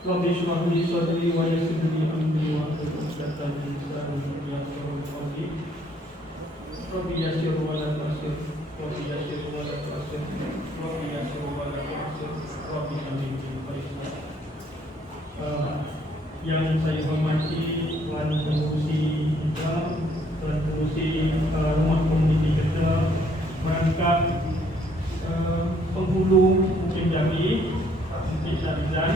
Rabbi shrah li sadri wa yassir li amri wahlul 'uqdatam min lisani yafqahu qawli. Rabbi yassir wa la tu'assir. Rabbi yassir wa la tu'assir. Rabbi yassir wa la tu'assir. Rabbi amin. Yang saya hormati Tuan Pengerusi kita, Tuan Pengerusi rumah komuniti kita, merangkap penghulu mungkin Jambi, mungkin Syarijan,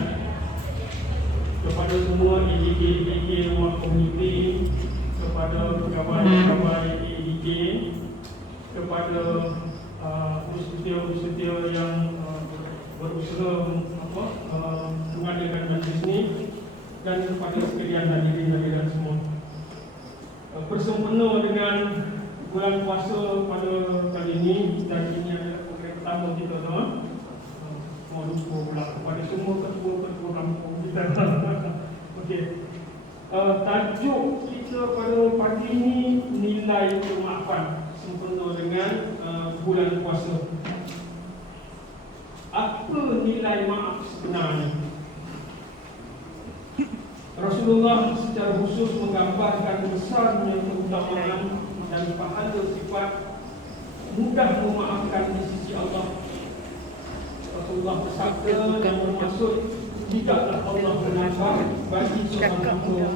kepada semua AJK rumah komuniti, kepada pegawai-pegawai AJK, kepada usaha-usaha yang berusaha mengadakan majlis ini, dan kepada sekalian hadirin semua. Bersempena dengan bulan puasa pada kali ini, dan ini adalah program pertama kita semua. Mohon lupa pula kepada semua ketua-ketua kampung kita. Okey. Tajuk kita pada pagi ini nilai kemaafan sempena dengan bulan puasa. Apa nilai maaf sebenarnya? Rasulullah secara khusus menggambarkan besarnya keutamaan dan pahala sifat mudah memaafkan di sisi Allah. Rasulullah bersabda yang bermaksud tidaklah Allah menambah bagi seorang hamba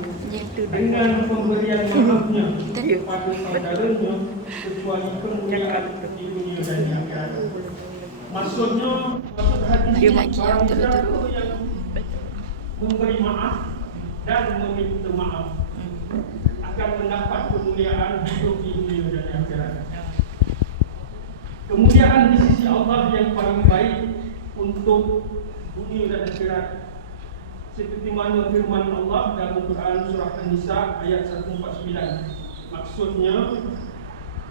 dengan pemberian maafnya kepada saudaranya kecuali kemuliaan di dunia dan di akhirat. Maksud hadis barang siapa yang memberi maaf dan meminta maaf akan mendapat kemuliaan hidup di dunia dan di akhirat. Kemuliaan di sisi Allah yang paling baik untuk dunia dan akhirat, seperti mana firman Allah dalam Quran surah An-Nisa ayat 149. Maksudnya,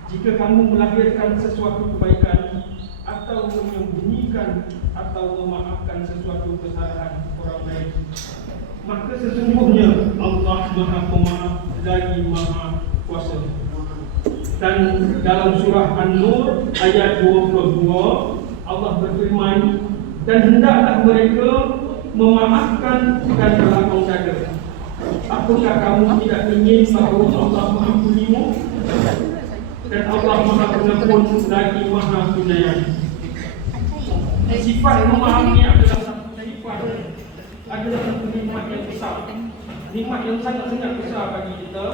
jika kamu melahirkan sesuatu kebaikan atau menyembunyikan atau memaafkan sesuatu kesalahan orang lain, maka sesungguhnya Allah Maha Pemaaf lagi Maha Kuasa. Dan dalam surah An-Nur ayat 22 Allah berfirman, dan hendaklah mereka memaafkan dan berlapang dada. Apakah kamu tidak ingin bahawa Allah mengampunimu? Dan Allah Maha Pengampun lagi Maha Penyayang. Sifat memaaf ini adalah satu sifat, adalah satu nikmat yang besar, nikmat yang sangat-sangat besar bagi kita.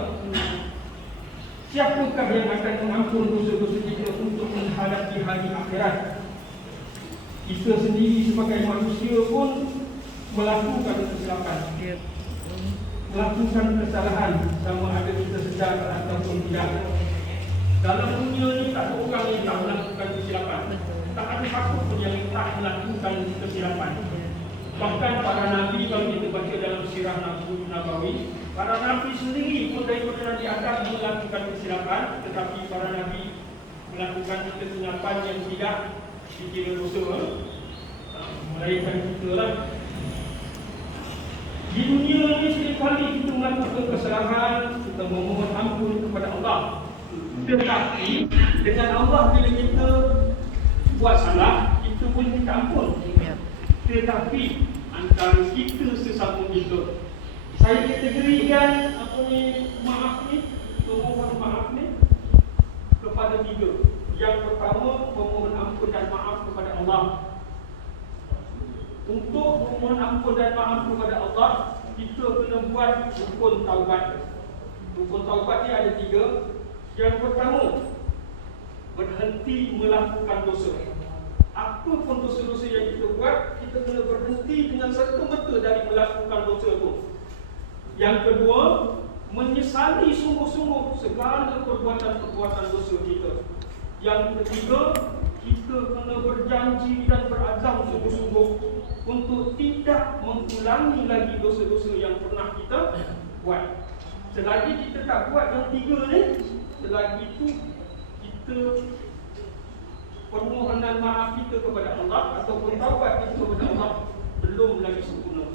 Siapakah yang akan mengampun dosa-dosa kita untuk menghadapi hari akhirat? Kita sendiri sebagai manusia pun melakukan kesilapan, melakukan kesalahan, sama ada kita sedar ataupun tidak. Dalam dunia ini tak ada orang yang tak melakukan kesilapan, tak ada siapa pun yang tak melakukan kesilapan. Bahkan para nabi, kalau kita baca dalam sirah Nabawi, para nabi sendiri pun daripada Nabi Adam melakukan kesilapan, tetapi para nabi melakukan kesilapan yang tidak dikira dosa, melainkan kita lah. Di dunia ini setiap kali kita melakukan kesalahan, kita memohon ampun kepada Allah. Tetapi dengan Allah, bila kita buat salah, kita pun minta ampun. Tetapi antara kita sesama kita, saya kategorikan maaf ni, memohon maaf ni kepada tiga. Yang pertama, memohon ampun dan maaf kepada Allah. Untuk memohon ampun dan maaf kepada Allah, kita kena buat rukun taubat. Rukun taubat ni ada tiga. Yang pertama, berhenti melakukan dosa. Apa pun dosa-dosa yang kita buat, kita kena berhenti dengan serta-merta dari melakukan dosa itu. Yang kedua, menyesali sungguh-sungguh segala perbuatan-perbuatan dosa kita. Yang ketiga, kita kena berjanji dan berazam sungguh-sungguh untuk tidak mengulangi lagi dosa-dosa yang pernah kita buat. Selagi kita tak buat yang tiga ni, selagi itu kita permohonan maaf kita kepada Allah ataupun taubat kita kepada Allah belum lagi sempurna.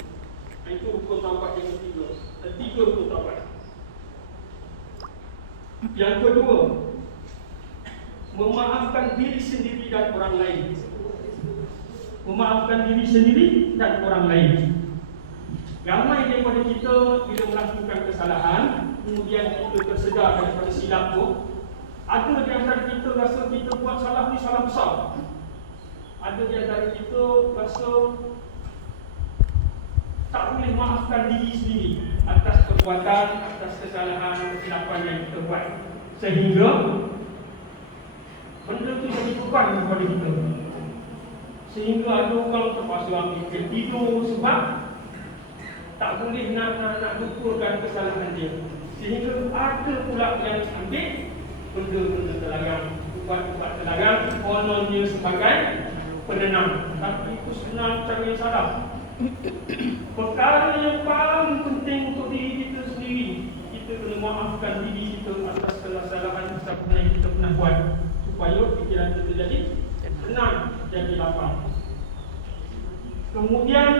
Itu rukun taubat yang ketiga. Tiga rukun taubat. Yang kedua, memaafkan diri sendiri dan orang lain. memaafkan diri sendiri dan orang lain. Ramai daripada kita bila melakukan kesalahan, kemudian kita tersedar daripada silap tu, ada di antara kita rasa kita buat salah ni salah besar. Ada di antara kita rasa tak boleh maafkan diri sendiri atas perbuatan, atas kesalahan, kesilapan yang kita buat, sehingga benda tu jadi beban kepada kita. Sehingga ada orang terpaksa ambil tidur sebab tak boleh nak lupakan kesalahan dia. Sehingga ada pula yang ambil benda-benda terlarang, ubat-ubat terlarang, kononnya sebagai penenang. Tapi itu sebenarnya cara yang salah. Perkara yang paling penting untuk diri kita sendiri, kita kena maafkan diri kita atas kesalahan yang kita pernah buat, supaya fikiran kita jadi tenang, jadi lapang. Kemudian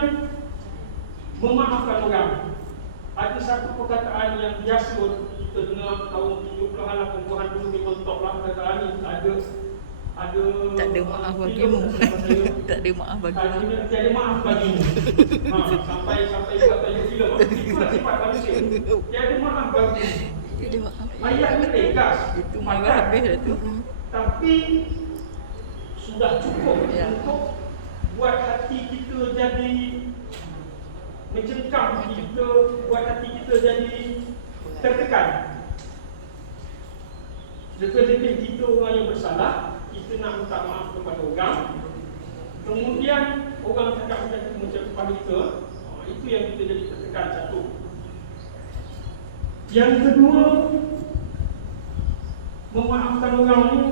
memaafkan orang. Ada satu perkataan yang biasa kita dengar tahun 70-an, 80-an dulu memang top lah perkataan ni. Ada tak ada maaf bagimu. Tak ada maaf bagimu. Tak ada maaf bagimu. Sampai buat tajuk filem. Itulah sifat manusia. Tiada maaf bagimu. Tiada maaf. Ayat ni tegas. Itu marah habis dah tu. Tapi sudah cukup ya, untuk buat hati kita jadi mencengkam, kita buat hati kita jadi tertekan. Lebih-lebih kita orang yang bersalah, kita nak minta maaf kepada orang, kemudian orang cakap macam kepada kita, itu yang kita jadi tertekan, jatuh. Yang kedua, memaafkan orang ni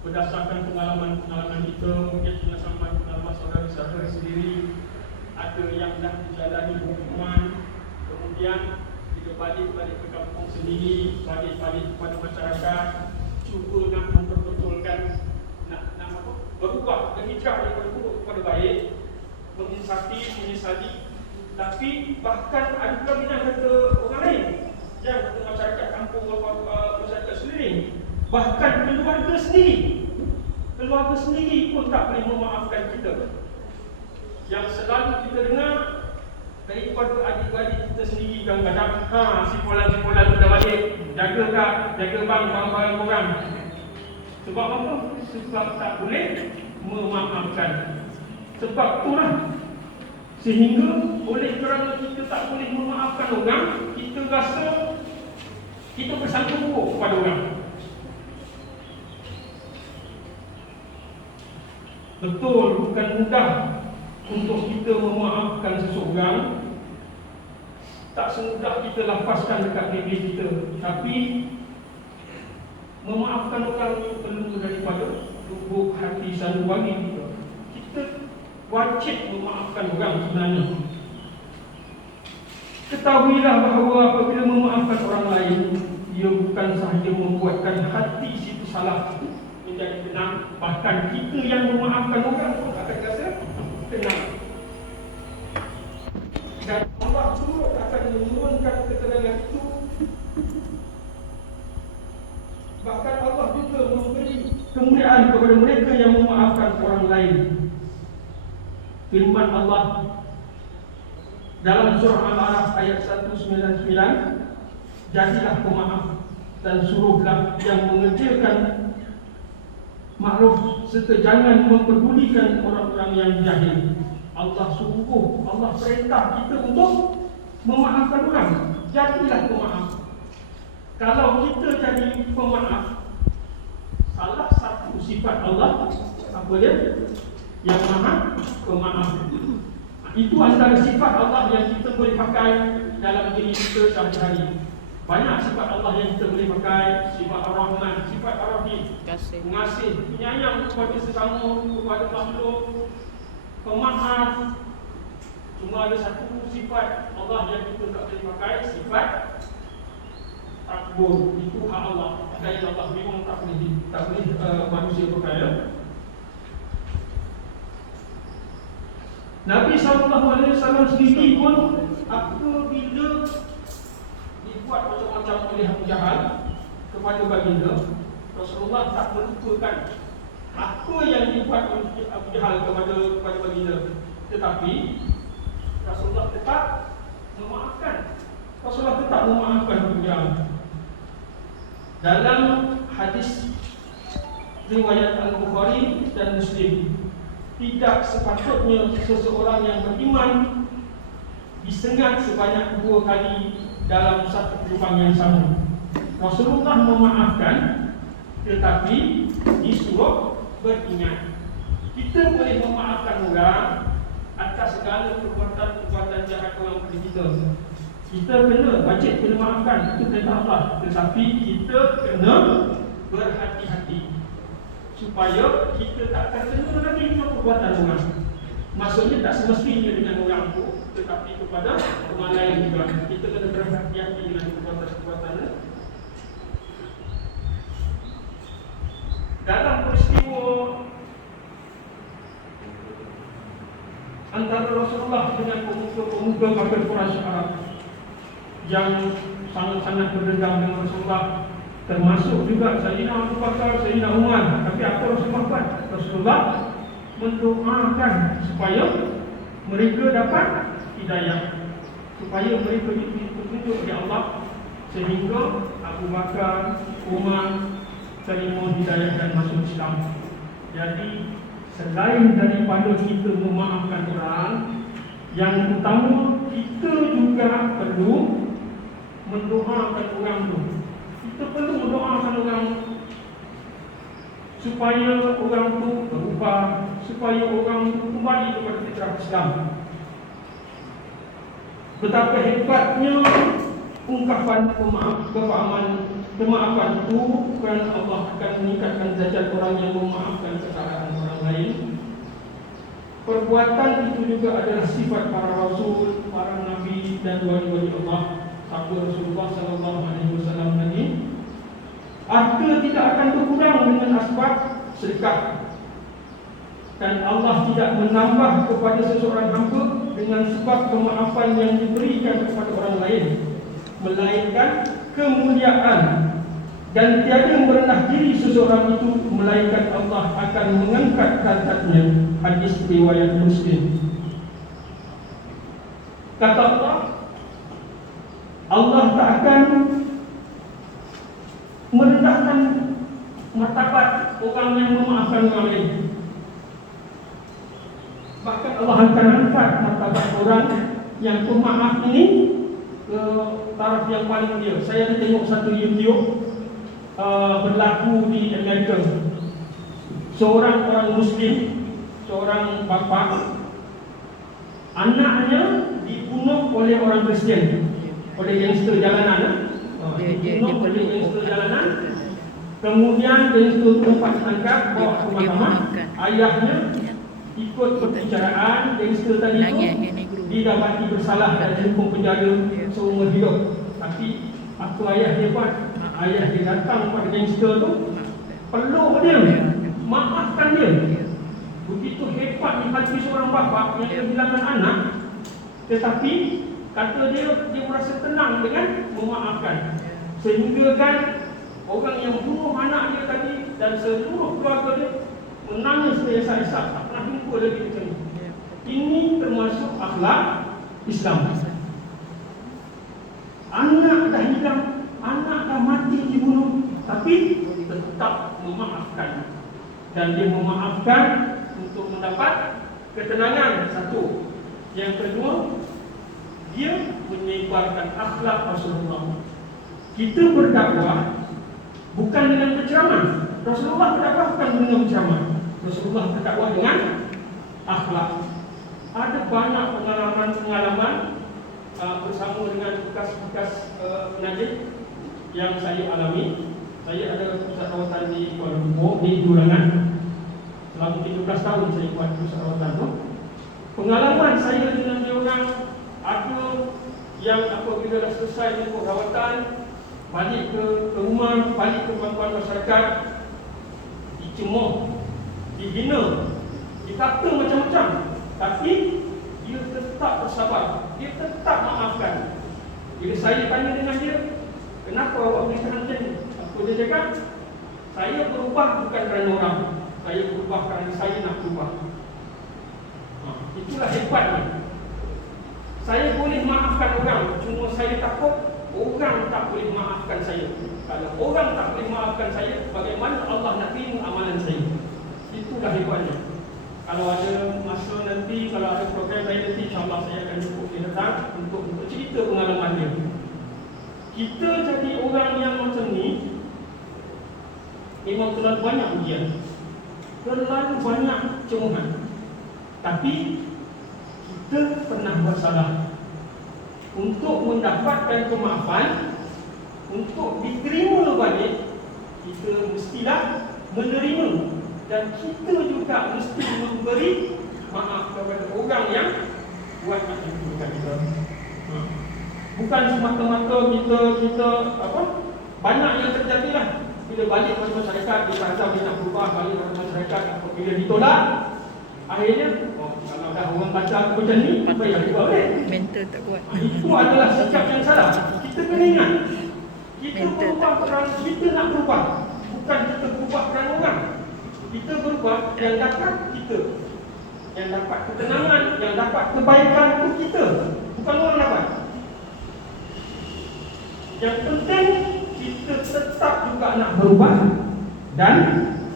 berdasarkan pengalaman kita, mungkin pengalaman saudara-saudara sendiri. Ada yang dah menjalani hukuman, kemudian kita balik ke kampung sendiri, balik kepada masyarakat, cuba nak memperbetulkan, nak berubah, berhijrah daripada buruk kepada baik, menyesali. Tapi bahkan ada pula yang kata orang lain, yang kata masyarakat kampung, masyarakat sendiri, bahkan keluarga sendiri pun tak boleh memaafkan kita. Yang selalu kita dengar daripada adik-adik kita sendiri, kadang-kadang si Polan tu dah balik, jaga bang korang. Sebab apa? Sebab tak boleh memaafkan. Sebab itulah, sehingga oleh kerana kita tak boleh memaafkan orang, kita rasa kita bersangka buruk kepada orang. Betul, bukan mudah untuk kita memaafkan seseorang. Tak semudah kita lafazkan dekat diri kita. Tapi memaafkan orang itu perlu daripada lubuk hati sanubari kita. Kita wajib memaafkan orang sebenarnya. Ketahuilah bahawa apabila memaafkan orang lain, ia bukan sahaja membuatkan hati si salah menjadi tenang, bahkan kita yang memaafkan orang pun akan rasa tenang. Dan Allah turut akan menurunkan ketenangan itu. Bahkan Allah juga memberi kemuliaan kepada mereka yang memaafkan orang lain. Firman Allah dalam surah Al-A'raf ayat 199, jadilah pemaaf dan suruhlah yang mengerjakan makruf serta jangan memperdulikan orang-orang yang jahil. Allah perintah kita untuk memaafkan orang. Jadilah pemaaf. Kalau kita jadi pemaaf, salah satu sifat Allah apa dia? Yang Maha Pemaaf. Itu antara sifat Allah yang kita boleh pakai dalam diri kita sehari-hari. Banyak sifat Allah yang kita boleh pakai. Sifat Ar-Rahman, sifat Ar-Rahim, pengasih, penyayang kepada sesama, kepada makhluk, pemaaf. Cuma ada satu sifat Allah yang kita tak boleh pakai, sifat takbur. Itu hak Allah. Dan Allah memang tak boleh manusia pakai. Nabi SAW sendiri pun apabila dibuat macam-macam oleh Abu Jahal kepada baginda, Rasulullah tak melupakan apa yang dibuat oleh Abu hal kepada baginda. Tetapi Rasulullah tetap memaafkan. Rasulullah tetap memaafkan beliau. Dalam hadis riwayat Al-Bukhari dan Muslim, tidak sepatutnya seseorang yang beriman disengat sebanyak 2 kali dalam satu lubang yang sama. Rasulullah memaafkan, tetapi disuruh beringat. Kita boleh memaafkan orang atas segala perbuatan-perbuatan jahat orang pada kita. Kita wajib kena maafkan, itu perintah Allah. Tetapi kita kena berhati-hati supaya kita tak terkena lagi dengan perbuatan orang. Maksudnya tak semestinya dengan orang tu, tetapi kepada orang lain juga. Kita kena berhati-hati dengan perbuatan-perbuatan. Dalam peristiwa antara Rasulullah dengan pemuka-pemuka kafir Quraisy Arab yang sangat-sangat berdendam dengan Rasulullah, termasuk juga Sayyidina Abu Bakar, Sayyidina Umar. Tapi apa Rasulullah buat? Rasulullah mendoakan supaya mereka dapat hidayah, supaya mereka ditunjuk oleh Allah, sehingga Abu Bakar, Umar terima hidayah dan masuk Islam. Jadi selain daripada kita memaafkan orang, yang utama kita juga perlu mendoakan orang tu. Kita perlu mendoakan orang supaya orang tu berubah, supaya orang tu kembali kepada fitrah Islam. Betapa hebatnya ungkapan kemaafan itu, kerana Allah akan meningkatkan derajat orang yang memaafkan kesalahan orang lain. Perbuatan itu juga adalah sifat para rasul, para nabi dan wali-wali Allah. Sabda Rasulullah SAW tadi, harta tidak akan berkurang dengan asbab sedekah, dan Allah tidak menambah kepada seseorang hamba dengan sebab kemaafan yang diberikan kepada orang lain, melainkan kemuliaan, dan tiada merendah diri seseorang itu melainkan Allah akan mengangkat derajatnya. Hadis riwayat Muslim. Kata Allah tak akan merendahkan martabat orang yang memaafkan orang lain. Bahkan Allah akan angkat martabat orang yang pemaaf ini ke taraf yang paling mulia. Saya ada tengok satu YouTube berlaku di Amerika. Seorang orang Muslim, seorang bapa, anaknya dibunuh oleh orang Kristian, oleh gangster jalanan. Dibunuh oleh gangster jalanan. Kemudian gangster tempat ditangkap, bawa ke mahkamah. Ayahnya ikut perbicaraan, gangster tadi itu didapati bersalah dan dihukum penjara seumur hidup. Tapi apa ayah dia buat? Ayah dia datang pada gangster tu, peluk dia, maafkan dia. Begitu hebat di hati seorang bapa yang kehilangan anak, tetapi kata dia merasa tenang dengan memaafkan. Sehingga kan orang yang bunuh anak dia tadi dan seluruh keluarga dia menangis teresa-esa, tak pernah jumpa lagi macam ni. Ini termasuk akhlak Islam. Anak dah hilang, anak dah mati dibunuh, tapi tetap memaafkan. Dan dia memaafkan untuk mendapat ketenangan, satu. Yang kedua, dia menyebarkan akhlak Rasulullah. Kita berdakwah bukan dengan penceramah. Rasulullah berdakwah bukan dengan penceramah. Rasulullah berdakwah dengan akhlak. Ada banyak pengalaman-pengalaman bersama dengan bekas-bekas penajin yang saya alami. Saya ada pusat rawatan di Kuala Lumpur, di Durangan. Selama 17 tahun saya buat pusat rawatan tu. Pengalaman saya dengan dia orang, ada yang apabila dah selesai untuk rawatan, balik ke rumah, balik ke bantuan masyarakat, dicemooh, dihina, dikata macam-macam, tapi dia tetap bersabar, dia tetap maafkan. Bila saya tanya dengan dia, kenapa awak beritahu macam ni? Apa dia cakap? Saya berubah bukan kerana orang, saya berubah kerana saya nak berubah. Itulah hebatnya. Saya boleh maafkan orang, cuma saya takut orang tak boleh maafkan saya. Kalau orang tak boleh maafkan saya, bagaimana Allah nak terima amalan saya? Itulah hebatnya. Kalau ada masa nanti, kalau ada program lain nanti, insyaAllah saya akan jemput dia datang untuk cerita pengalaman dia. Kita jadi orang yang macam ni memang terlalu banyak ujian, terlalu banyak cemuhan. Tapi kita pernah buat salah. Untuk mendapatkan kemaafan, untuk diterima balik, kita mestilah menerima. Dan kita juga mesti memberi maaf kepada orang yang buat macam itu dekat kita. Bukan semata-mata kita banyak yang terjadilah. Bila balik kepada masyarakat, kita rasa dia nak berubah, balik kepada masyarakat, apabila ditolak, akhirnya kalau dah orang baca aku macam ni, apa yang dia buat balik? Mental tak kuat. Itu adalah sikap yang salah. Kita kena ingat, kita Mental berubah kerana kita nak berubah, bukan kita berubah kerana orang. Kita berubah yang dapat kita, yang dapat ketenangan, yang dapat kebaikan itu kita, bukan orang dapat. Yang penting kita tetap juga nak berubah dan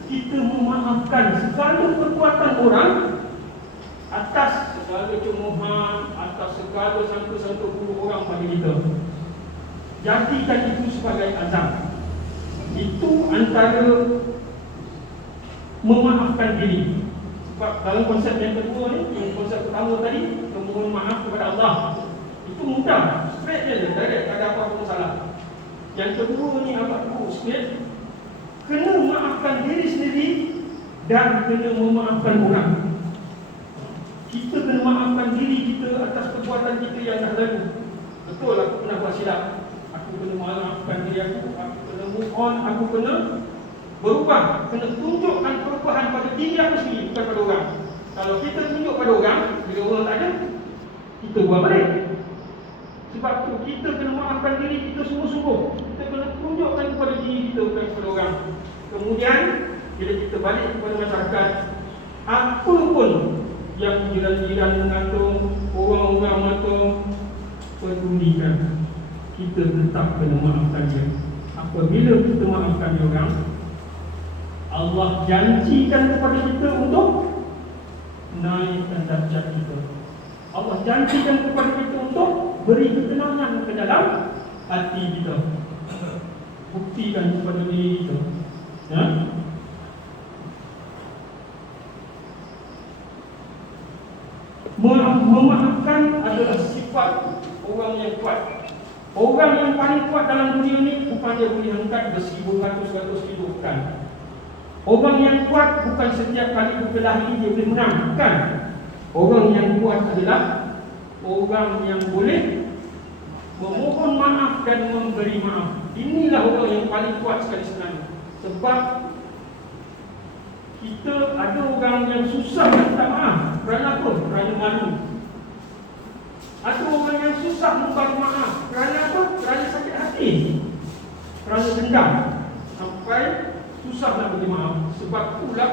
kita memaafkan segala perbuatan orang atas segala cemuhan, atas segala sangka-sangka buruk orang pada kita. Jadikan itu sebagai azam. Itu antara memaafkan diri. Sebab dalam konsep yang kedua ni, yang konsep pertama tadi, memohon maaf kepada Allah, itu mudah, straight je, direct, tak ada apa-apa masalah. Yang kedua ni agak kurus sikit, kena maafkan diri sendiri dan kena memaafkan orang. Kita kena maafkan diri kita atas perbuatan kita yang dah lalu. Betul, aku pernah buat silap, aku kena maafkan diri aku kena move on, aku kena berubah, kena tunjukkan perubahan pada diri aku sendiri, bukan pada orang. Kalau kita tunjuk pada orang, bila orang tak ada, kita buat balik. Sebab tu kita kena maafkan diri kita sungguh-sungguh. Kita kena tunjukkan kepada diri kita, bukan kepada orang. Kemudian bila kita balik kepada masyarakat, apa pun yang jiran-jiran mengatakan, orang-orang mengatakan, pedulikan, kita tetap kena maafkan dia. Apabila kita maafkan dia orang, Allah janjikan kepada kita untuk naikkan darjat kita. Allah janjikan kepada kita untuk beri ketenangan ke dalam hati kita. Buktikan kepada diri kita. Ya? Memaafkan adalah sifat orang yang kuat. Orang yang paling kuat dalam dunia ini bukan dia boleh angkat beribu ratus ribu, bukan. Orang yang kuat bukan setiap kali berkelahi dia boleh menang, bukan. Orang yang kuat adalah orang yang boleh memohon maaf dan memberi maaf. Inilah orang yang paling kuat sekali sebenarnya. Sebab kita ada orang yang susah minta maaf. Kerana apa? Kerana malu. Ada orang yang susah memberi maaf. Kerana apa? Kerana sakit hati, kerana dendam, sampai susah nak beri maaf. Sebab itulah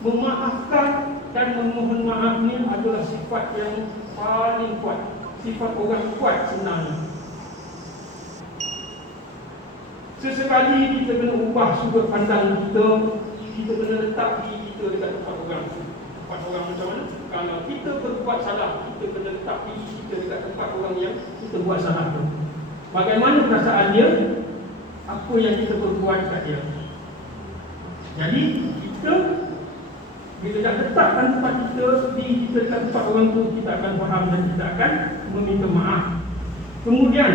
memaafkan dan memohon maaf ni adalah sifat yang paling kuat. Sifat orang kuat sebenarnya. Sesekali kita kena ubah sudut pandang kita. Kita kena letak diri kita dekat tempat orang. Tempat orang macam mana? Kalau kita berbuat salah, kita kena letak diri kita dekat tempat orang yang kita buat salah tu. Bagaimana perasaan dia? Apa yang kita berbuat dekat dia? Jadi kita bila dah letakkan tempat kita, diri kita dekat tempat orang tu, kita akan faham dan kita akan meminta maaf. Kemudian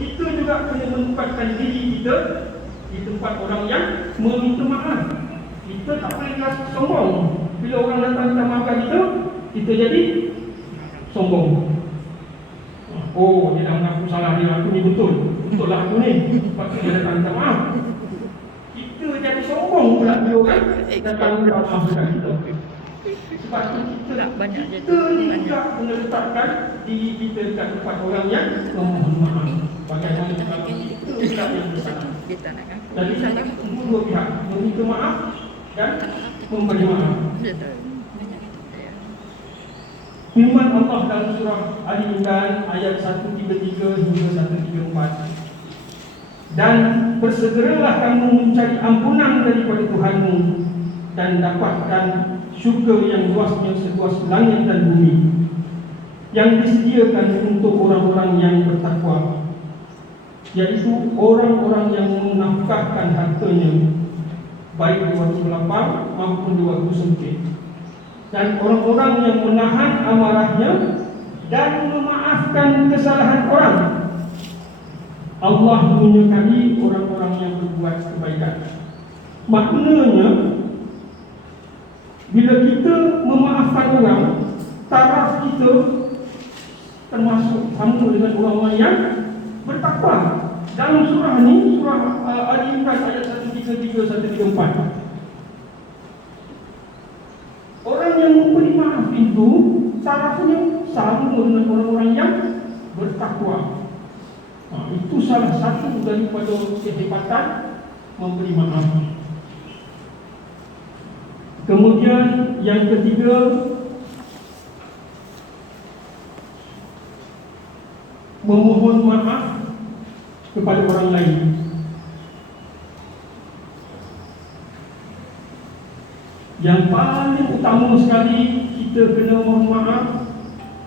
kita juga kena menempatkan diri kita di tempat orang yang meminta maaf. Kita tak boleh rasa sombong. Bila orang datang minta maafkan kita, kita jadi sombong. Oh, dia dah mengaku salah dia, aku ni betul lah aku ni, lepas tu dia datang minta maaf. Kita jadi sombong pula bila orang datang minta maaf dekat kita. Sebab tu kita ni juga kena letakkan diri kita dekat tempat orang yang memohon maaf. Bagaimana kalau kita juga yang bersalah. Jadi salah dua pihak, meminta maaf dan memberi maaf. Firman Allah dalam surah Ali Imran ayat 133 hingga 134. Dan bersegeralah kamu mencari ampunan daripada Tuhanmu dan dapatkan syurga yang luasnya seluas langit dan bumi, yang disediakan untuk orang-orang yang bertakwa, yaitu orang-orang yang menafkahkan hartanya baik di waktu lapang maupun di waktu sempit, dan orang-orang yang menahan amarahnya dan memaafkan kesalahan orang. Allah menyertai orang-orang yang berbuat kebaikan. Maknanya, bila kita memaafkan orang, taraf kita termasuk sama dengan orang-orang yang bertakwa. Dalam surah ni, surah Ali Imran ayat 133-134, orang yang memberi maaf itu tarafnya sama dengan orang-orang yang bertakwa. Itu salah satu daripada kehebatan memberi maaf. Kemudian yang ketiga, memohon maaf kepada orang lain. Yang paling utama sekali, kita kena mohon maaf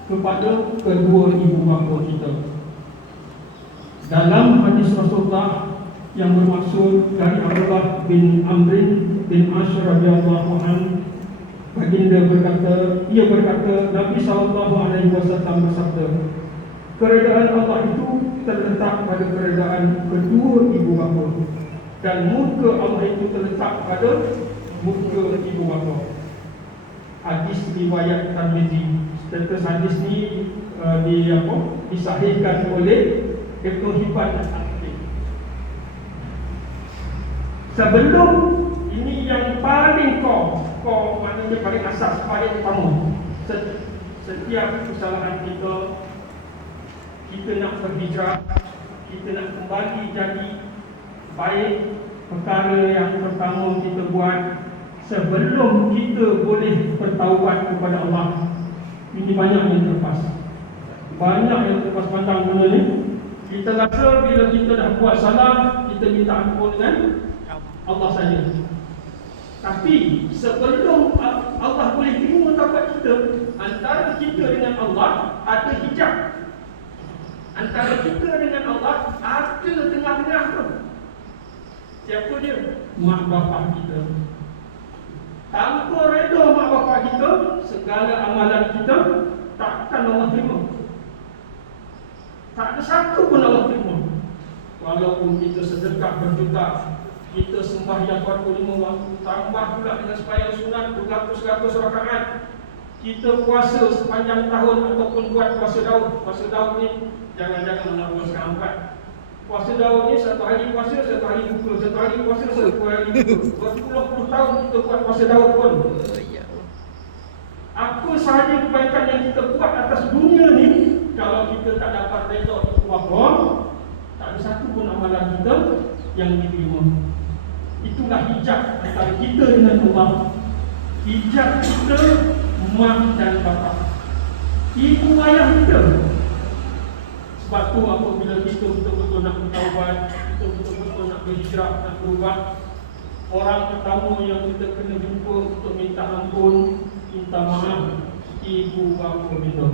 kepada kedua ibu bapa kita. Dalam hadis Rasulullah yang bermaksud dari Abdullah bin Amrin bin Ash radhiyallahu anhu, baginda berkata, ia berkata, Nabi SAW bersabda, keredaan Allah itu terletak pada keredaan kedua ibu bapa, dan murka Allah itu terletak pada murka ibu bapa. Hadis riwayat Tirmizi. Status hadis ni disahihkan oleh Ibnu Hibban al-Hakim. Sebelum ini yang paling maknanya paling asas, paling utama. Setiap kesalahan kita nak berhijrah, kita nak kembali jadi baik. Perkara yang pertama kita buat sebelum kita boleh bertaubat kepada Allah. Ini banyak yang terlepas. Banyak yang terlepas pandang benda ni. Kita rasa bila kita dah buat salah, kita minta ampun dengan Allah saja. Tapi sebelum Allah boleh terima taubat kita, antara kita dengan Allah ada hijab. Antara kita dengan Allah ada tengah-tengah tu. Siapa dia? Mak bapak kita. Tanpa redha mak bapak kita, segala amalan kita takkan Allah terima. Tak ada satu pun Allah terima. Walaupun kita sedekah berjuta, kita sembahyang 45 waktu, tambah pula dengan sembahyang sunat beratus-ratus rakaat, kita puasa sepanjang tahun ataupun buat puasa Daud. Puasa Daud ni jangan-jangan nak buat sekarang 4. Puasa Daud ni satu hari puasa, satu hari buka, satu hari puasa, satu hari buka. Berpuluh-puluh tahun kita buat puasa Daud pun. Apa sahaja kebaikan yang kita buat atas dunia ni, kalau kita tak dapat redha ibu bapa, tak ada satu pun amalan kita yang diterima. Itulah hijab antara kita dengan Allah. Hijab kita mak dan bapa, ibu ayah kita. Sebab tu apabila kita betul-betul nak bertaubat, kita betul-betul nak berhijrah, nak berubah, orang pertama yang kita kena jumpa untuk minta ampun, minta maaf, ibu bapa kita.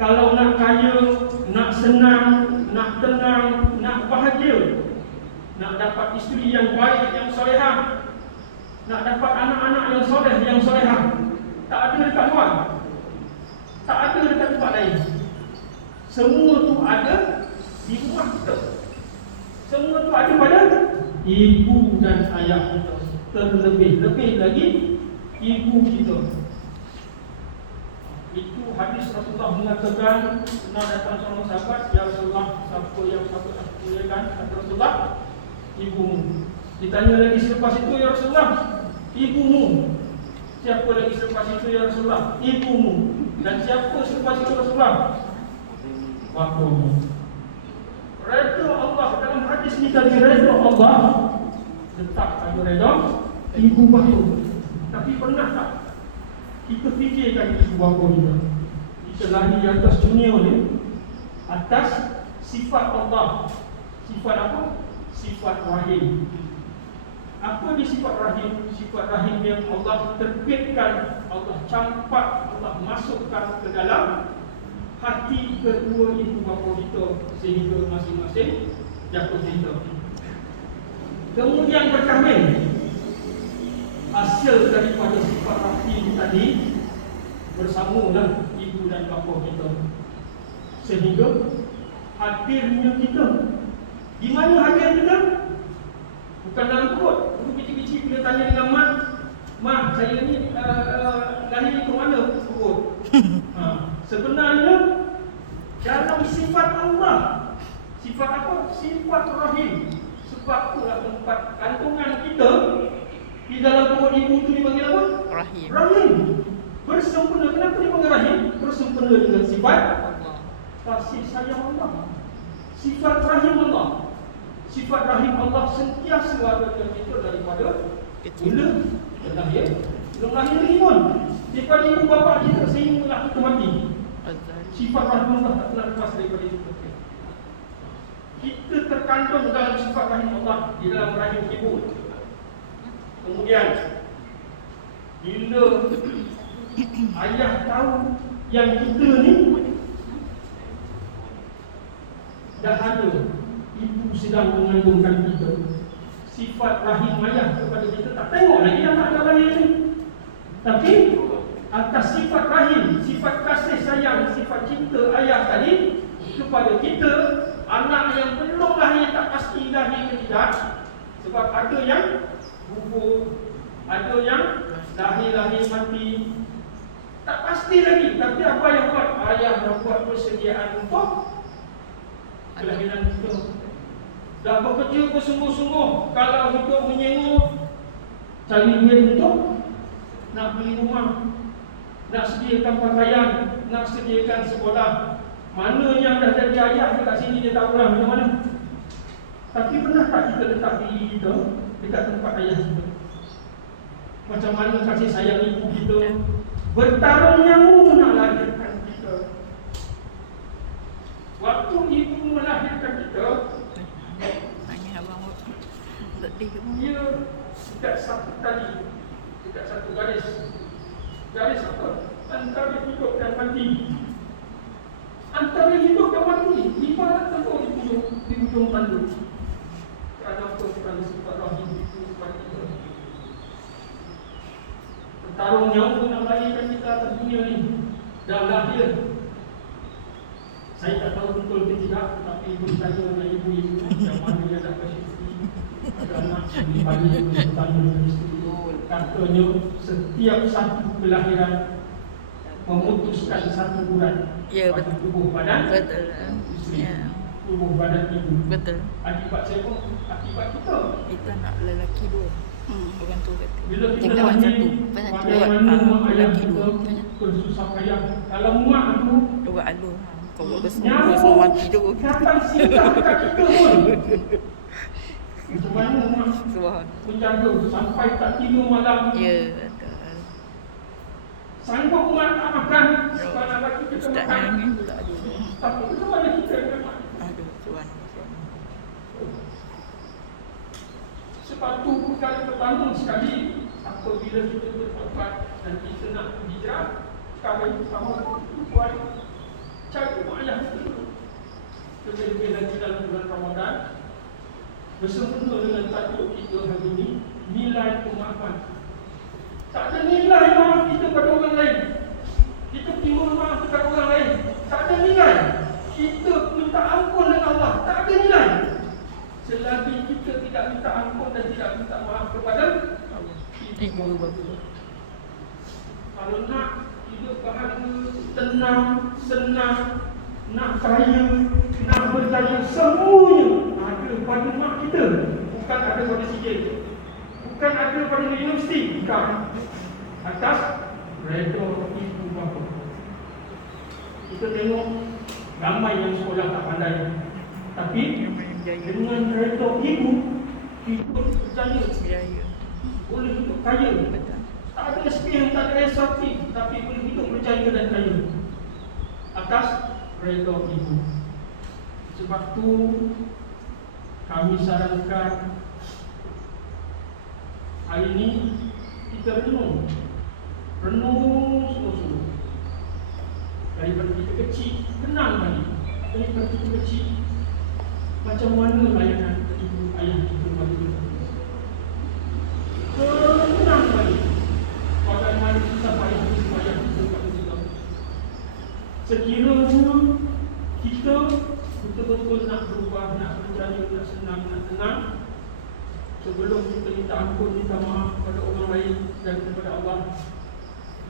Kalau nak kaya, nak senang, nak tenang, nak bahagia, nak dapat isteri yang baik, yang solehah, nak dapat anak-anak yang soleh, yang solehah, tak ada dekat luar, tak ada dekat tempat lain. Semua tu ada di rumah kita. Semua tu ada pada ibu dan ayah kita. Terlebih-lebih lagi ibu kita. Itu hadis Rasulullah mengatakan, pernah datang seorang sahabat, ya Rasulullah, siapa yang patut aku muliakan? Kata Rasulullah, ibumu. Ditanya lagi selepas itu, ya Rasulullah, ibumu. Siapa lagi selepas itu, ya Rasulullah? Ibumu. Dan siapa selepas itu, Rasulullah? Bapamu. Redha Allah dalam hadis ni tadi, redha Allah letak pada redha ibu bapa. Tapi pernah tak kita fikirkan ibu bapa kita. Kita lahir di atas dunia ni atas sifat Allah. Sifat apa? Sifat rahim. Apa di sifat rahim? Sifat rahim yang Allah terbitkan, Allah campak, Allah masukkan ke dalam hati kedua ibu bapa kita sehingga masing-masing jatuh cinta. Kemudian berkahwin. Hasil daripada sifat rahim tadi bersamalah ibu dan bapa kita sehingga hadirnya kita. Di mana hadir kita? Bukan dalam perut. Dulu kecil-kecil kita tanya dengan mak, "Mak, saya ni lahir ke mana perut?" Sebenarnya dalam sifat Allah. Sifat apa? Sifat rahim. Sebab itulah tempat kandungan kita di dalam perut ibu itu dipanggil apa? Rahim. Rahim. Bersempena. Kenapa dipanggil rahim? Bersempena dengan sifat kasih sayang Allah. Sifat rahim Allah. Sifat rahim Allah sentiasa ada dalam kita daripada mula kita lahir. Belum lahir ni pun sifat ibu bapa kita sehinggalah kita mati. Sifat rahim Allah tak pernah lepas daripada kita. Kita terkandung dalam sifat rahim Allah di dalam rahim ibu. Kemudian bila ayah tahu yang kita ni dah ada, ibu sedang mengandungkan kita, sifat rahim ayah kepada kita tak tengok lagi anak dalam lahir ni. Tapi atas sifat rahim, sifat kasih sayang, sifat cinta ayah tadi kepada kita, anak yang belum lahir tak pasti lahir ke tidak. Sebab ada yang gugur, ada yang lahir mati, tak pasti lagi. Tapi apa yang buat? Ayah membuat persediaan untuk kelahiran kita. Dah bekerja bersungguh-sungguh. Kalau hidup menyenguh, cari duit untuk nak beli rumah, nak sediakan pakaian, nak sediakan sekolah. Mana yang dah jadi ayah dekat sini dia tahu lah macam mana. Tapi pernah tak kita letak diri kita dekat tempat ayah kita? Macam mana kasih sayang ibu kita bertarung nyawa nak lahirkan kita. Waktu ibu melahirkan kita, dia tidak satu tali, tidak satu garis. Garis apa? Antara hidup dan mati. Antara hidup dan mati. Ibarat tempur di ujung tanduk. Kerana apa? Kerana sifat rahim itu kepada kita. Bertarung nyawa nak lahirkan kita atas dunia ni. Dah lahir. Saya tak tahu betul ke tidak, tapi ibu tanya dengan ibu-ibu yang mana yang dah bersyukur. Ada anak di pagi itu bertanya dengan isteri. Katanya setiap satu kelahiran memutuskan satu urat pada tubuh badan isteri, tubuh badan ibu. Betul. Akibat siapa? Akibat kita. Kita nak lelaki dua. Orang tu kata. Bila kita Tinggal lahir, satu. bagaimana mak ayah kita bersusah payah. Kalau mak tu dua alur. Kau buat besar semua mati dua. datang singgah dekat kita pun. Macam mana mak menjaga sampai tak tidur malam. Ya, betul. Sanggup mak tak makan, sekarang lagi kita Ustaz makan. nyanyi pula ada. Tapi itu mana kita dengan mak. Aduh, tuan. Sepatu kali pertama sekali apabila kita bertaubat dan kita nak hijrah, kahwin sama buat cari mak ayah kita. Lebih-lebih lagi dalam bulan Ramadan, bersempena dengan tajuk kita hari ini, nilai pemaafan. Tak ada nilai maaf kita pada orang lain. Kita terima maaf kepada orang lain, tak ada nilai. Kita minta ampun dengan Allah, tak ada nilai. Selagi kita tidak minta ampun dan tidak minta maaf kepada ibu bapa. Kalau nak hidup bahagia, tenang, senang, nak kaya, nak berjaya, semuanya ada pada mak kita. Bukan ada pada sikit, bukan ada pada universiti, bukan. Atas redha ibu bapa. Kita tengok ramai yang sekolah tak pandai, tapi dengan redha ibu hidup berjaya, boleh hidup kaya. Tak ada SPH miskin, tak ada SRT, tapi boleh hidup berjaya dan kaya atas redha ibu. Sebab tu kami sarankan hari ini kita renung sungguh-sungguh. Daripada kita kecil, kenal balik. Daripada kita kecil, macam mana layanan ibu ayah kita pada kita. Kenal balik. Bagaimana susah payah ibu ayah kita pada kita. Sekiranya kita betul-betul nak berubah, nak berjaya, nak senang, nak tenang, sebelum kita minta ampun, minta maaf kepada orang lain dan kepada Allah,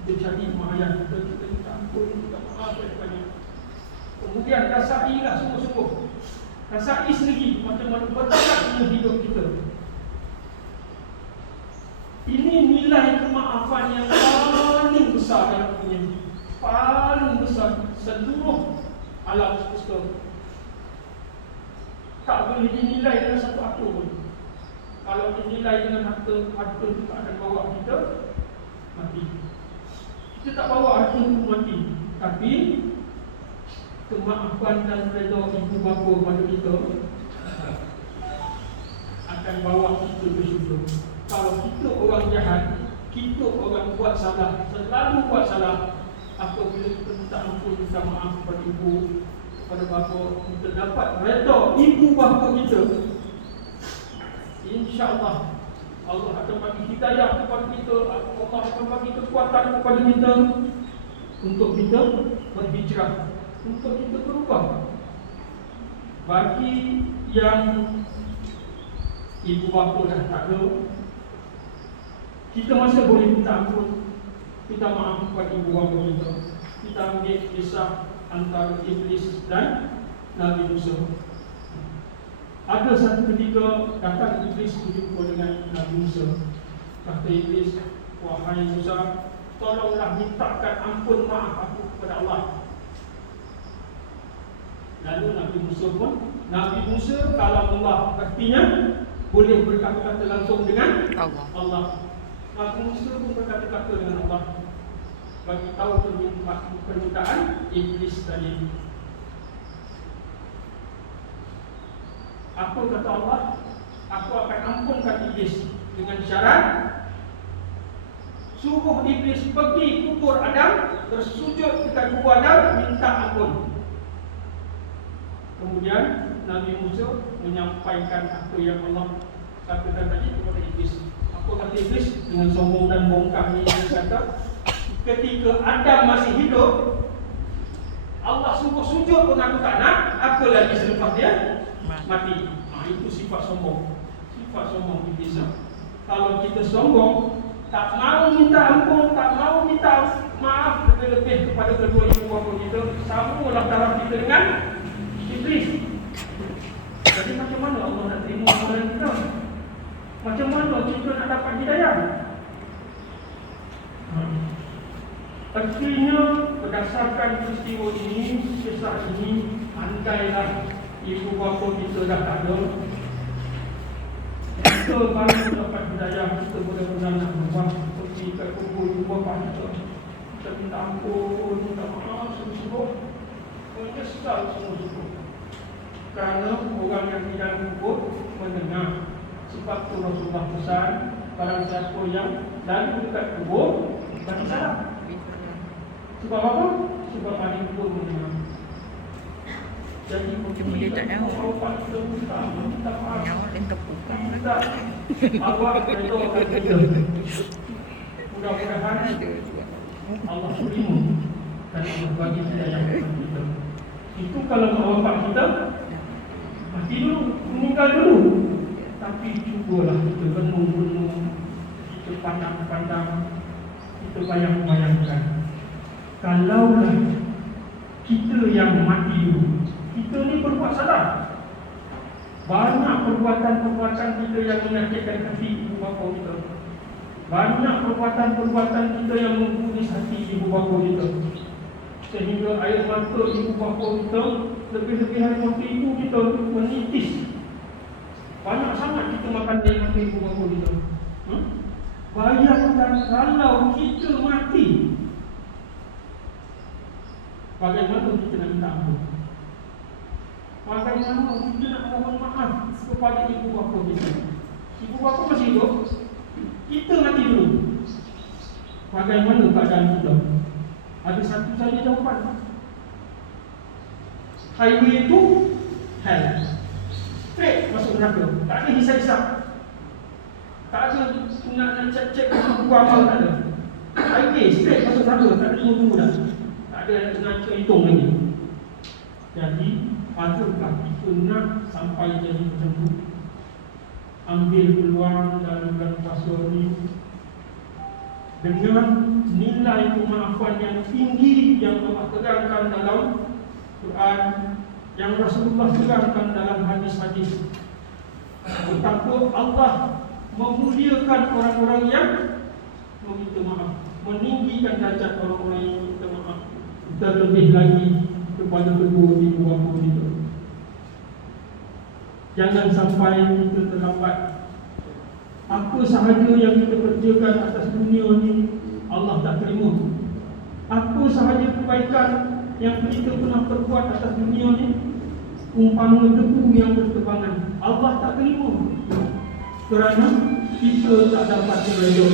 kita cari mak ayah kita, kita minta ampun, minta maaf kepada. Kemudian rasailah sungguh-sungguh, rasai sendiri macam mana berkatnya hidup kita. Ini nilai kemaafan yang paling besar dalam dunia, paling besar seluruh alam semesta. Tak boleh dinilai dengan satu harta pun. Kalau dinilai dengan harta itu akan bawa kita mati. Kita tak bawa harta itu mati, tapi kemaafan dan redha ibu bapa pada kita akan bawa kita ke syurga. Kalau kita orang jahat, kita orang buat salah, selalu buat salah, apabila kita minta ampun, minta maaf kepada ibu, kepada bapa, kita dapat redha ibu bapa kita, InsyaAllah Allah akan bagi hidayah kepada kita, Allah akan bagi kekuatan kepada kita untuk kita berhijrah, untuk kita berubah. Bagi yang ibu bapa dah tak ada, kita masih boleh minta ampun, minta maaf kepada ibu bapa kita. Kita ambil kisah antara Iblis dan Nabi Musa. Ada satu ketika datang Iblis berjumpa dengan Nabi Musa. Kata Iblis, wahai Musa, tolonglah mintakan ampun maaf aku kepada Allah. Lalu Nabi Musa kalau Allah artinya boleh berkata-kata langsung dengan Allah. Nabi Musa pun berkata-kata dengan Allah, bagi tahu permintaan Iblis tadi. Apa kata Allah? Aku akan ampunkan Iblis dengan syarat suruh Iblis pergi kubur Adam, bersujud dekat kubur Adam, minta ampun. Kemudian Nabi Musa menyampaikan apa yang Allah katakan tadi kepada Iblis. Apa kata Iblis dengan sombong dan bongkar ni? Dia kata, ketika Adam masih hidup, Allah suruh sujud pun aku tak nak, apa lagi selepas dia mati. Itu sifat sombong. Sifat sombong Iblis. Kalau kita sombong, tak mau minta ampun, tak mau minta maaf lebih-lebih kepada kedua ibu bapa kita, samalah taraf kita dengan Iblis. Jadi macam mana Allah nak terima amalan kita? Macam mana kita nak dapat hidayah? Artinya berdasarkan peristiwa ini, kisah ini, andailah ibu bapa kita dah tak ada, kita baru dapat hidayah, kita benar-benar nak berubah, pergi ke kubur ibu bapa kita, kita minta ampun, minta maaf sungguh-sungguh, menyesal sungguh-sungguh. Kerana orang yang di dalam kubur mendengar. Sebab tu Rasulullah pesan, barang siapa yang lalu dekat kubur, bagi salam. Sebab apa? Sebab ahli kubur mendengar. Jadi Cuma dia tak tahu. Nyawa dan tepukan. Allah redha kita. Mudah-mudahan Allah terima dan Allah bagi hidayah kepada kita. Itu kalau mak bapak kita mati dulu, meninggal dulu. Tapi cubalah kita renung-renung, kita pandang-pandang, kita bayang-bayangkan. Kalaulah kita yang mati dulu, kita ni berbuat salah. Banyak perbuatan-perbuatan kita yang menyakitkan hati ibu bapa kita. Banyak perbuatan-perbuatan kita yang membunuh hati ibu bapa kita. Sehingga air mata ibu bapa kita, lebih-lebih air mata ibu kita menitis. Banyak sangat kita makan air mata ibu bapa kita. Bayangkan kalau kita mati, bagaimana kita nak minta ampun? Bagaimana kita nak mohon maaf kepada ibu bapa kita? Ibu bapa masih hidup, kita mati dulu. Bagaimana keadaan kita? Ada satu saja jawapan. Highway itu hell, straight masuk neraka. Tak ada hisap-hisap, tak ada nak cek-cek buku amal, tak ada. Highway straight masuk neraka, tak ada tunggu-tunggu dah, tak ada nak hitung lagi. Jadi adakah kita nak sampai jadi macam tu? Ambil peluang dalam bulan puasa ni dengan nilai kemaafan yang tinggi yang Allah terangkan dalam Quran, yang Rasulullah terangkan dalam hadis-hadis. Betapa Allah memuliakan orang-orang yang meminta maaf, meninggikan derajat orang-orang yang meminta maaf, terlebih lagi kepada kedua ibu bapa kita. Jangan sampai kita terlambat. Apa sahaja yang kita kerjakan atas dunia ni Allah tak terima. Apa sahaja kebaikan yang kita pernah perbuat atas dunia ni, umpama debu yang berterbangan, Allah tak terima. Kerana kita tak dapat meredam.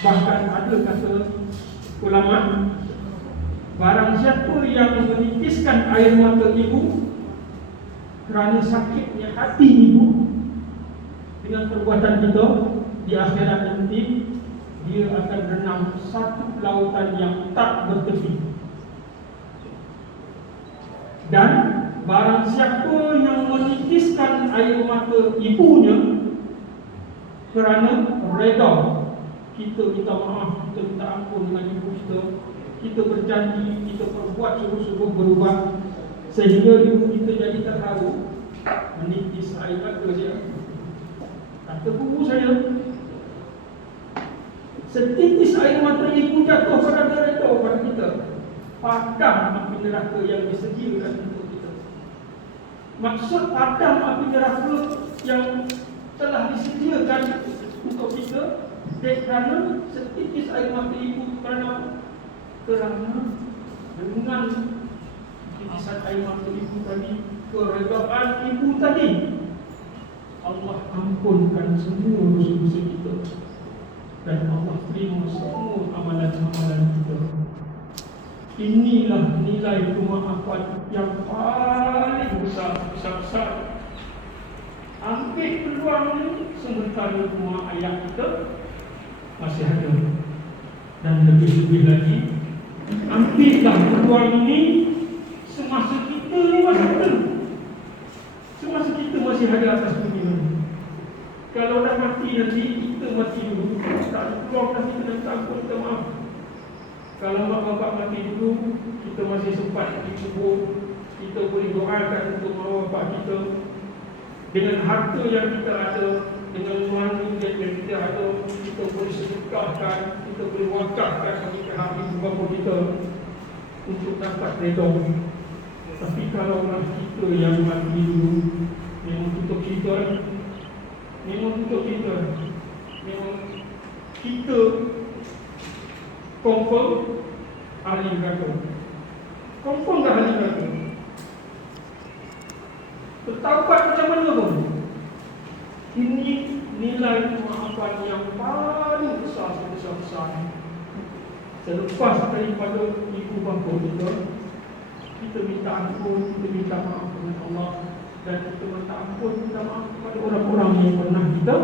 Bahkan ada kata ulama, barang siapa yang menitiskan air mata ibu kerana sakitnya hati ibu dengan perbuatan kita, di akhirat nanti dia akan renang satu lautan yang tak bertepi. Dan barang siapa yang menitiskan air mata ibunya kerana reda, kita minta maaf, kita minta ampun dengan ibu kita berjanji, kita perbuat sungguh-sungguh berubah, sehingga ibu kita jadi terharu, menitis air mata dia. Kata guru saya, setitis air mata ibu jatuh kerana reda pada kita, padam api neraka yang disediakan untuk kita. Maksud padam api neraka yang telah disediakan untuk kita kerana setitis air mata ibu, kerana dengan titisan air mata ibu tadi, keredaan ibu tadi, Allah ampunkan semua dosa-dosa kita dan Allah terima semua amalan-amalan kita. Inilah nilai kemaafan yang paling besar. Ambil peluang ini sementara rumah ayah kita masih ada. Dan lebih-lebih lagi, ambillah peluang ini semasa kita ni masih ada. Semasa kita masih ada atas dunia. Kalau dah mati nanti, kita mati dulu. Tak ada peluang dah kita minta ampun, minta maaf. Kalau mak bapak mati dulu, kita masih sempat dikubur, kita boleh doakan untuk mak bapak kita. Dengan harta yang kita ada, dengan mani yang kita ada, kita boleh sedekahkan, kita boleh wakafkan bagi pihak ibu bapa kita untuk dapat redha. Tapi kalau kita yang mati dulu, memang tutup kita. Memang kita confirm ahli neraka. Confirm dah ahli neraka. Bertaubat macam mana pun, ini nilai kemaafan yang paling besar sebesar-besar. Selepas daripada ibu bapa kita minta ampun, kita minta maaf kepada Allah, dan kita minta ampun, minta maaf kepada orang-orang yang pernah kita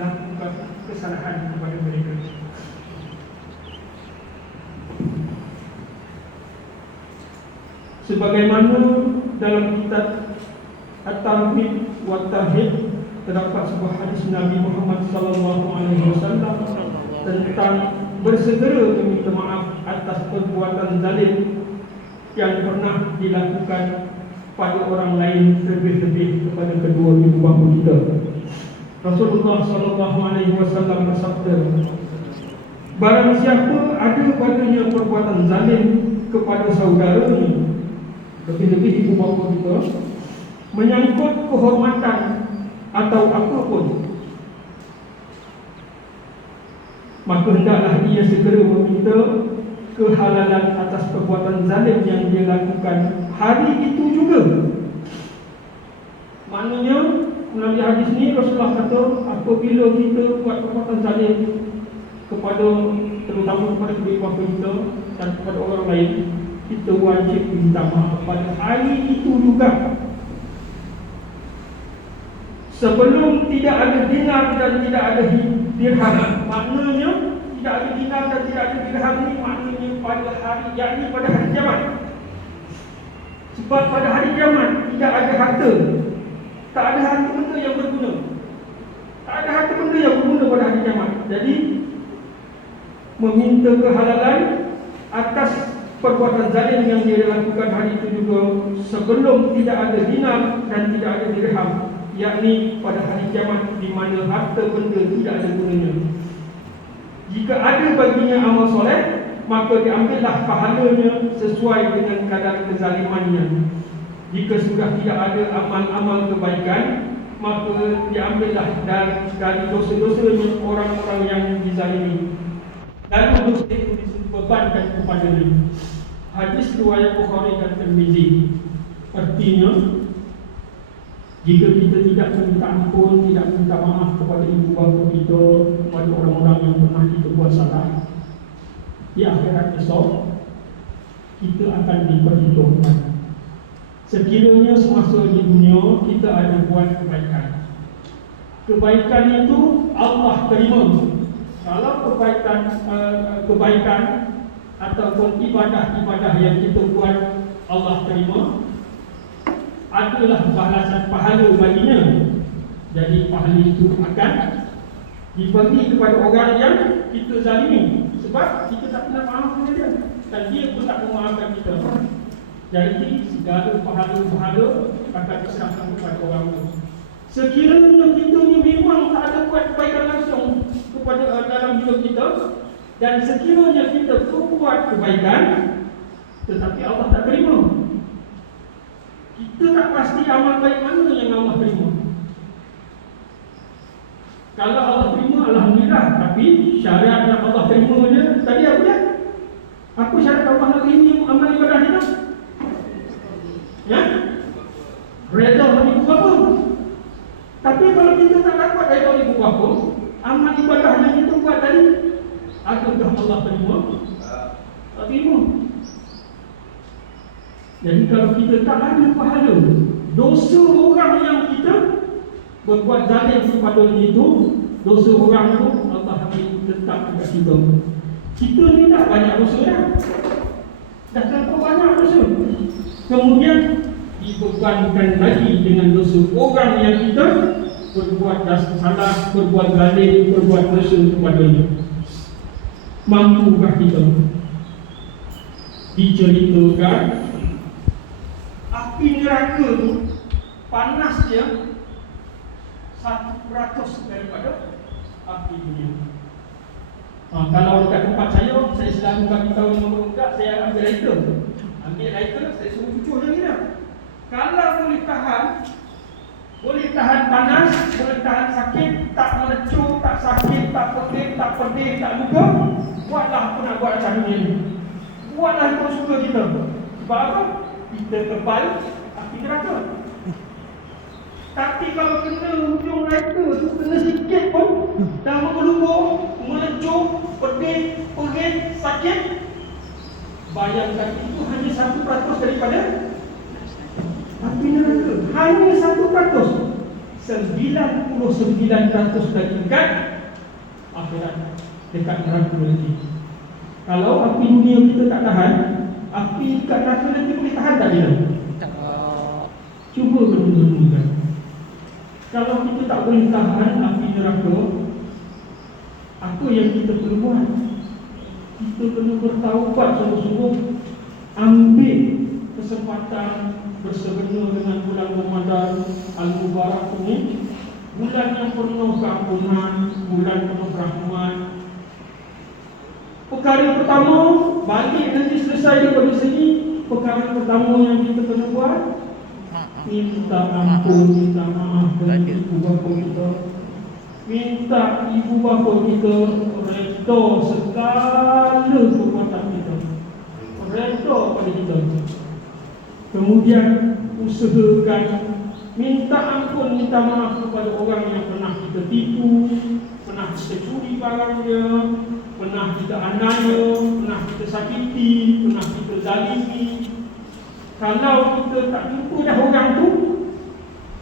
lakukan kesalahan kepada mereka. Sebagaimana dalam kitab At-Tarhib wa At-Tarhib terdapat sebuah hadis Nabi Muhammad SAW tentang bersegera meminta maaf atas perbuatan zalim yang pernah dilakukan pada orang lain, lebih-lebih kepada kedua ibu bapa kita. Rasulullah SAW bersabda, barang siapa ada padanya perbuatan zalim kepada saudaranya, lebih-lebih ibu bapa kita, menyangkut kehormatan atau apapun, maka hendaklah ia segera meminta kehalalan atas perbuatan zalim yang dia lakukan hari itu juga. Maknanya melalui hadis ni Rasulullah kata, apabila kita buat perbuatan zalim kepada, terutama kepada kedua bapa kita dan kepada orang lain, kita wajib minta maaf pada hari itu juga. Sebelum tidak ada dinar dan tidak ada dirham. Maknanya tidak ada dinar dan tidak ada dirham ini maknanya pada hari, yakni pada hari kiamat. Sebab pada hari kiamat tidak ada harta. Tak ada harta benda yang berguna. Tak ada harta benda yang berguna pada hari kiamat. Jadi meminta kehalalan atas perbuatan zalim yang dia lakukan hari itu juga sebelum tidak ada dinar dan tidak ada dirham, yakni pada hari kiamat di mana harta benda tidak ada gunanya. Jika ada baginya amal soleh, maka diambillah pahalanya sesuai dengan kadar kezalimannya. Jika sudah tidak ada amal-amal kebaikan, maka diambillah dari dosa-dosanya orang-orang yang dizalimi, dan dosa itu dibebankan kepadanya. Hadis riwayat Bukhari dan Tirmizi. Artinya, jika kita tidak meminta ampun, tidak minta maaf kepada ibu bapa kita, kepada orang-orang yang pernah kita buat salah, di akhirat esok kita akan diperhitungkan. Sekiranya semasa di dunia kita ada buat kebaikan, kebaikan itu Allah terima. Kalau kebaikan ataupun ibadah-ibadah yang kita buat Allah terima, adalah balasan pahala baginya. Jadi pahala itu akan dibagi kepada orang yang kita zalimi, sebab kita tak pernah maafkan dia dan dia pun tak memaafkan kita. Jadi segala pahala-pahala akan diserahkan kepada orang itu. Sekiranya kita ni memang tak ada buat kebaikan langsung kepada dalam hidup kita, dan sekiranya kita buat kebaikan tetapi Allah tak terima, kita tak pasti amal baik mana yang Allah terima. Kalau Allah terima, alhamdulillah. Tapi syariat yang Allah terima je tadi apa dia? Apa syarat Allah nak terima amal ibadah kita? Ya? Redha dari ibu bapa. Tapi kalau kita tak dapat redha ibu bapa, amal ibadah yang kita buat tadi, adakah Allah terima? Tak terima. Jadi kalau kita tak ada pahala, dosa orang yang kita berbuat zalim kepada itu, dosa orang itu Allah akan letak dekat kita. Kita ni dah banyak dosa dah terlalu banyak dosa. Kemudian dibebankan lagi dengan dosa orang yang kita berbuat salah, berbuat zalim, berbuat dosa kepadanya. Mampukah kita diceritakan api neraka tu panasnya 1% daripada api dunia. Kalau dekat tempat saya selalu bagi tahu yang muda, saya ambil lighter, saya suruh cucuk lagi dah. Kalau boleh tahan panas, boleh tahan sakit, tak melecup, tak sakit, tak pedih, tak luka, buatlah apa nak buat macam ni. Buatlah apa suka kita. Sebab apa? Kita kebal api neraka. Tapi kalau kena hujung lighter tu, kena sikit pun dah mengelubur, melecup, pedih, perih, sakit. Bayangkan itu hanya 1% daripada api neraka. Hanya 1%. 99% dari dekat akhirat, dekat neraka nanti. Kalau api dunia kita tak tahan, api dekat neraka nanti boleh tahan tak dia? Tak. Cuba renungkan. Kalau kita tak boleh tahan api neraka, apa yang kita perlu buat? Kita perlu bertaubat sungguh-sungguh, ambil kesempatan bersegera dengan bulan Ramadan Al-Mubarak ini, bulan yang penuh keampunan, bulan penuh rahmat. Perkara pertama, balik nanti selesai daripada sini, perkara pertama yang kita kena buat, minta ampun, minta maaf kepada ibu bapa kita. Minta ibu bapa kita Reda segala kekuatan kita. Reda pada kita. Kemudian usahakan minta ampun, minta maaf kepada orang yang pernah kita tipu, pernah kita curi barangnya, pernah kita aniaya, pernah kita sakiti, pernah kita zalimi. Kalau kita tak jumpa dah orang tu,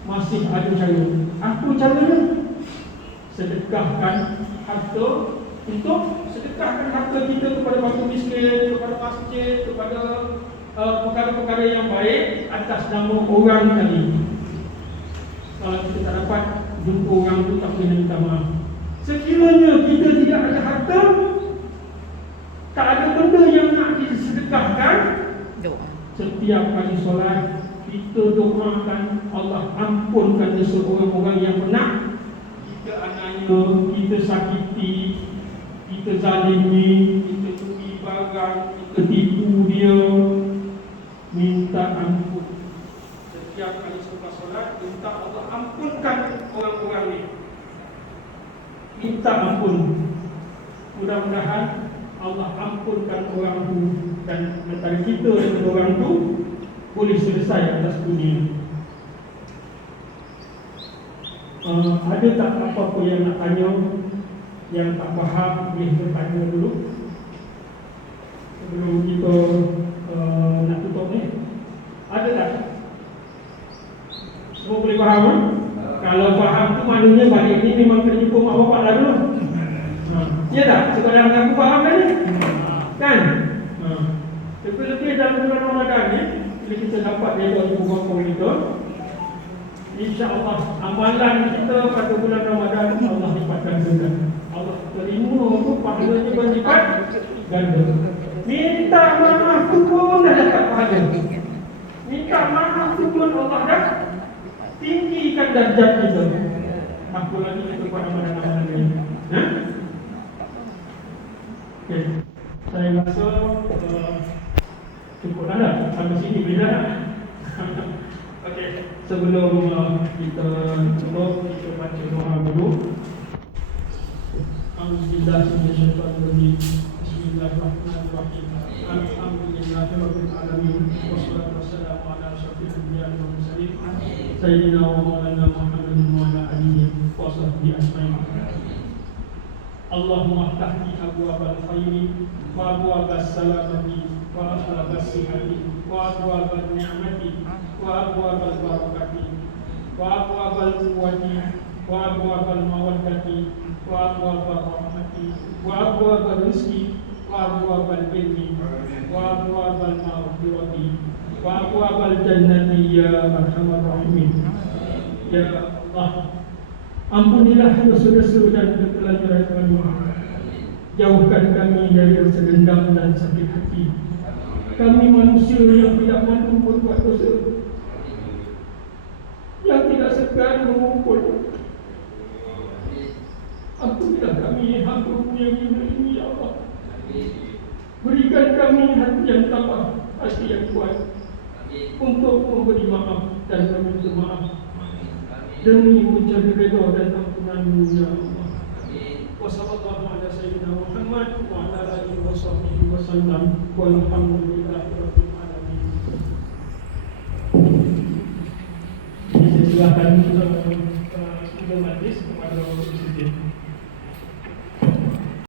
masih ada cara. Apa caranya? Sedekahkan harta. Untuk sedekahkan harta kita kepada batu miskin, kepada masjid, kepada perkara-perkara yang baik atas nama orang tadi. Kalau kita tak dapat jumpa orang tu, tak boleh minta maaf. Sekiranya kita tidak ada harta, tak ada benda yang nak disedekahkan, Doa. setiap kali solat kita doakan Allah ampunkan dosa orang-orang yang pernah kita aniaya, kita sakiti, kita zalimi, kita curi barang, kita tipu dia. Minta ampun. Setiap kali selepas solat, minta Allah ampunkan orang-orang ni. Minta ampun. Mudah-mudahan Allah ampunkan orang tu, dan antara kita dengan orang tu boleh selesai atas dunia. Ada tak apa-apa yang nak tanya, yang tak faham, boleh bertanya dulu sebelum kita nak tutup ni. Ada tak? Semua boleh faham kan? Kalau faham tu maknanya balik ni memang kena jumpa mak bapak lah dulu. Ya tak? Sekolah aku faham kan ni? Kan? Lebih-lebih dalam bulan Ramadan ni, bila kita dapat reda ibu bapa kita, insya-Allah amalan kita pada bulan Ramadan Allah lipat gandakan. Allah terima tu pahalanya berlipat ganda. Minta maaf tu pun dah dapat pahala. Minta maaf tu pun Allah dah tinggikan darjat kita. Apa lagi kita pada amalan-amalan ini? Okay. Saya rasa cukup dah sampai sini boleh dah. Okey, sebelum kita tutup, kita baca doa dulu. Alhamdulillahirrahmanirrahim. Bismillahirrahmanirrahim. Alhamdulillahirabbil alamin. Wassalatu wassalamu ala asyrafil anbiya'i wal mursalin sayyidina wa maulana Muhammadin wa ala alihi wa sahbihi ajmain. Allahumma ftahli abwaabal khairi wa abwaabas salamati wa abwaabas sihhati wa abwaabal ni'mati wa abwaabal barakati wa abwaabal quwwati wa abwaabal mawaddati wa abwaabal rahmati wa abwaabal rizqi wa abwaabal ilmi wa abwaabal maghfirati wa abwaabal jannati ya arhamar rahimin. Ya Allah, ampunilah dosa-dosa dan ketelanjuran kami. Jauhkan kami dari rasa dendam dan sakit hati. Kami manusia yang tidak malu berbuat dosa, yang tidak segan mengumpul. Ampunilah kami hamba-Mu yang hina ini, ya Allah. Berikan kami hati yang tabah, hati yang kuat untuk memberi maaf dan meminta maaf demi mencari redha dan ampunan-Mu, ya Allah. Wassallallahu ala sayyidina Muhammad wa ala alihi wa sahbihi wa sallam. Walhamdulillahirabbil alamin. Saya silakan kepada majlis kepada Ustaz.